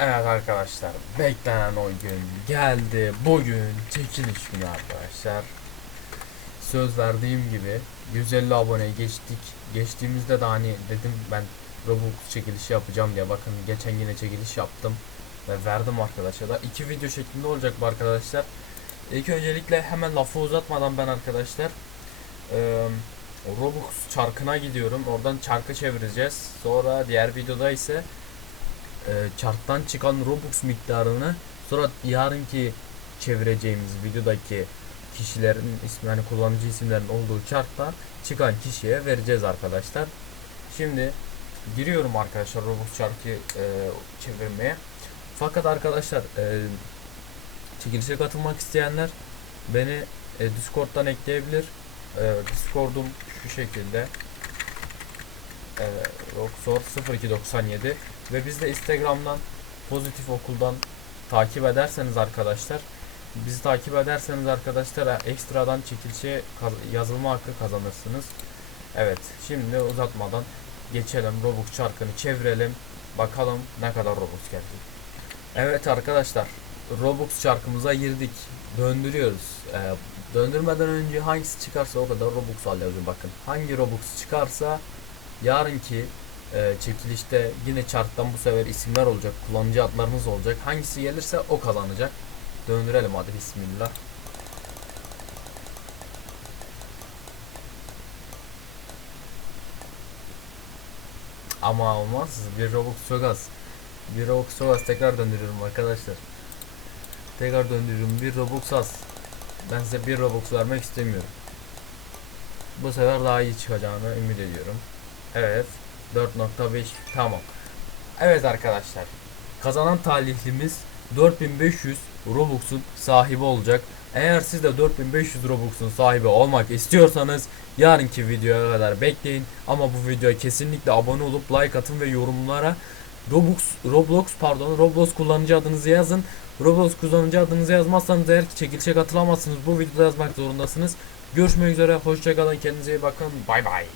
Evet arkadaşlar beklenen o gün geldi. Bugün çekiliş günü arkadaşlar. Söz verdiğim gibi 150 abone geçtik. Geçtiğimizde de hani dedim ben Robux çekilişi yapacağım diye bakın geçen yine çekiliş yaptım ve verdim arkadaşlar. İki video şeklinde olacak bu arkadaşlar. İlk öncelikle hemen lafı uzatmadan ben arkadaşlar eee, Robux çarkına gidiyorum. Oradan çarkı çevireceğiz. Sonra diğer videoda ise e, çıkan Robux miktarını sonra yarınki çevireceğimiz videodaki kişilerin ismi hani kullanıcı isimlerin olduğu çarktan çıkan kişiye vereceğiz arkadaşlar. Şimdi giriyorum arkadaşlar Robux çarkı e, çevirmeye. Fakat arkadaşlar e, çekilişe katılmak isteyenler beni e, Discord'dan ekleyebilir. E, Discord'um şu şekilde. Roxor 0297 ve biz de Instagram'dan pozitif okuldan takip ederseniz arkadaşlar bizi takip ederseniz arkadaşlar e, ekstradan çekilişe yazılma hakkı kazanırsınız. Evet şimdi uzatmadan geçelim Robux çarkını çevirelim bakalım ne kadar Robux geldi. Evet arkadaşlar Robux çarkımıza girdik döndürüyoruz. Ee, döndürmeden önce hangisi çıkarsa o kadar Robux alıyoruz bakın. Hangi Robux çıkarsa yarınki e, çekilişte yine charttan bu sefer isimler olacak, kullanıcı adlarımız olacak. Hangisi gelirse o kazanacak. Döndürelim hadi bismillah. Ama olmaz. Bir Robux çok az. Bir Robux çok az. Tekrar döndürüyorum arkadaşlar. Tekrar döndürüyorum. Bir Robux az. Ben size bir Robux vermek istemiyorum. Bu sefer daha iyi çıkacağını ümit ediyorum. Evet. 4.5 tamam. Evet arkadaşlar. Kazanan talihlimiz 4500 Robux'un sahibi olacak. Eğer siz de 4500 Robux'un sahibi olmak istiyorsanız yarınki videoya kadar bekleyin. Ama bu videoya kesinlikle abone olup like atın ve yorumlara Robux, Roblox pardon Roblox kullanıcı adınızı yazın. Roblox kullanıcı adınızı yazmazsanız eğer ki çekilişe katılamazsınız. Bu videoda yazmak zorundasınız. Görüşmek üzere. Hoşçakalın. Kendinize iyi bakın. Bay bay.